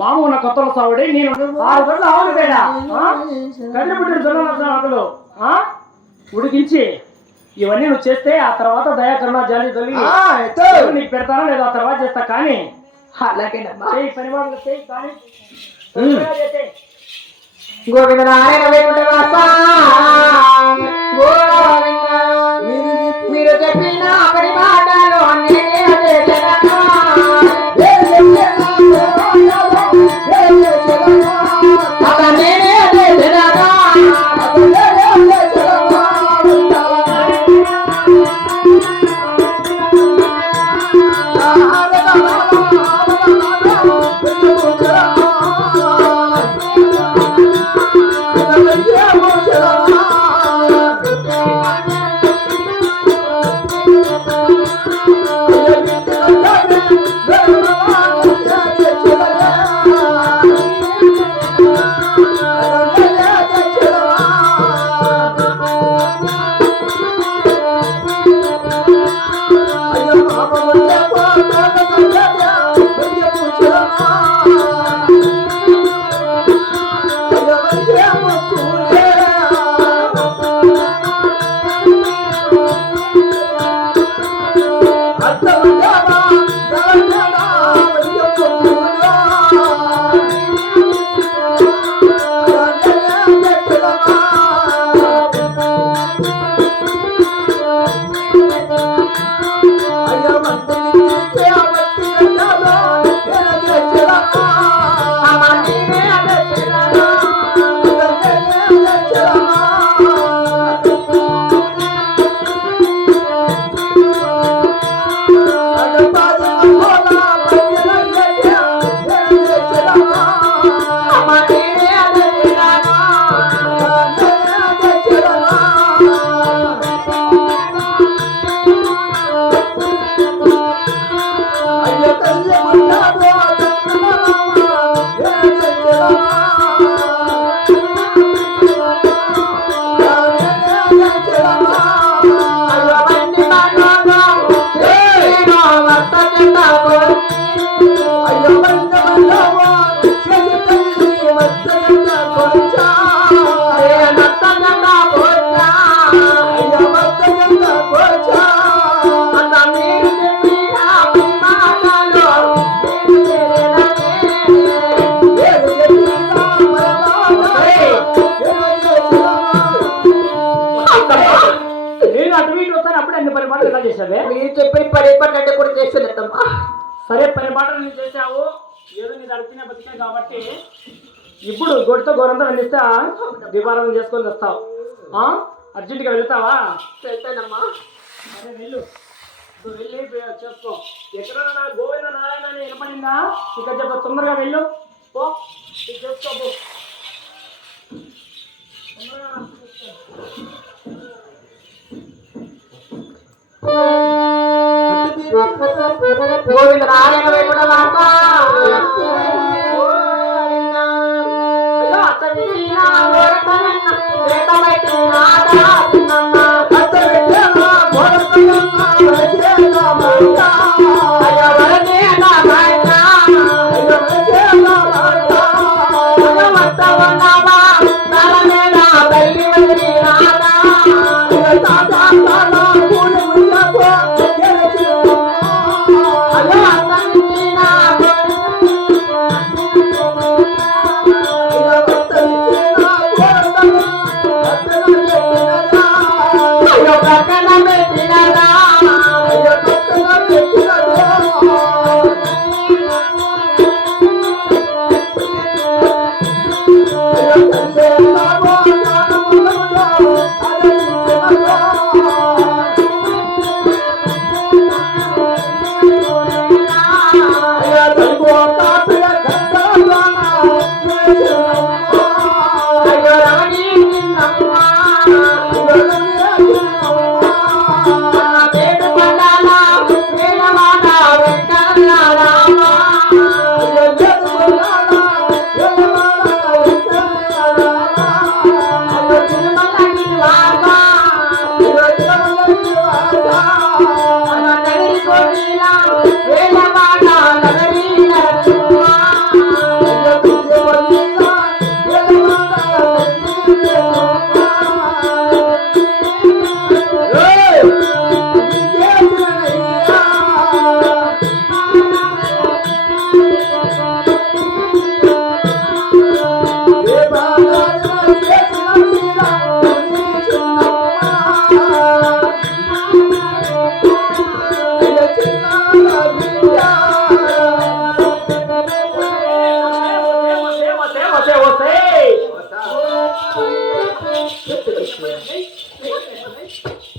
మామ ఉన్న కొత్తల సావుడి నేను 6 గంటలు ఆవులు పేడ కళ్ళు పుట్టిన జొన్నలు ఉడికించి ఇవన్నీ నువ్వు చేస్తే ఆ తర్వాత దయాకరణ జాలి తల్లి నీకు పెడతానా లేదా ఆ తర్వాత చేస్తా కానీ అలాగేనమ్మా పని వాళ్ళు చేయి కానీ గోవింద నారాయణ వైకుంఠవాస మీరు చెప్పిన పని మాటలు మీరు చెప్పిన పని పట్ల కూడా చేస్తున్నట్టమ్మా. సరే పని పాటలు నువ్వు చేసావు ఏదో నీ అడిపిన బతికే కాబట్టి ఇప్పుడు గొడ్డుతో గోరంతా వెళ్ళిస్తా దీపారాధన చేసుకొని వస్తావు. అర్జెంటుగా వెళ్తావా? వెళ్తానమ్మా. అదే వెళ్ళు వెళ్ళి చేసుకో. ఎక్కడన్నా గోవింద నారాయణ అని వినపడిందా? ఇక్కడ చెప్ప తొందరగా వెళ్ళు పో చేసుకో. గోవింద నారాయణ వైకుంఠవాస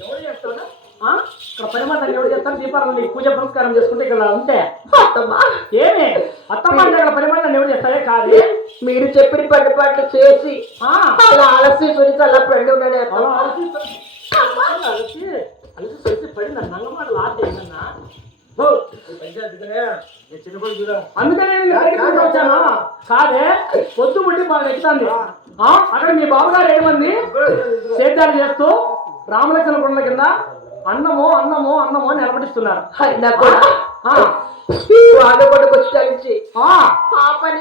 ఎవరు చేస్తారా ఇక్కడ పని మాత్రం ఎవరు చేస్తారు? దీపావళి పూజ పురస్కారం చేసుకుంటే ఇక్కడ ఉంటే అత్తమ్మ ఏమి అత్తమ్మ అంటే ఇక్కడ పని మాత్రం ఎవరు చేస్తారే కాదు. మీరు చెప్పిన పట్టుపాట్లు చేసి అలా ఆలస్యం గురించి అలా ఫ్రెండ్ ఉన్నాడే అత్తమ్మ. అలసి పడింది నంగమాటలు ఆటేనా అందుకనే వచ్చాను కాదే పొద్దు ముట్టి బాగా ఎక్కుతాంది. అక్కడ మీ బాబుగారు 7 మంది సేద్యాలు చేస్తూ రామలక్ష్మణ కొండల కింద అన్నము అన్నము అన్నము అని నిలబడిస్తున్నారు. నాకు వాడపట్టుకు వచ్చి ఆ పని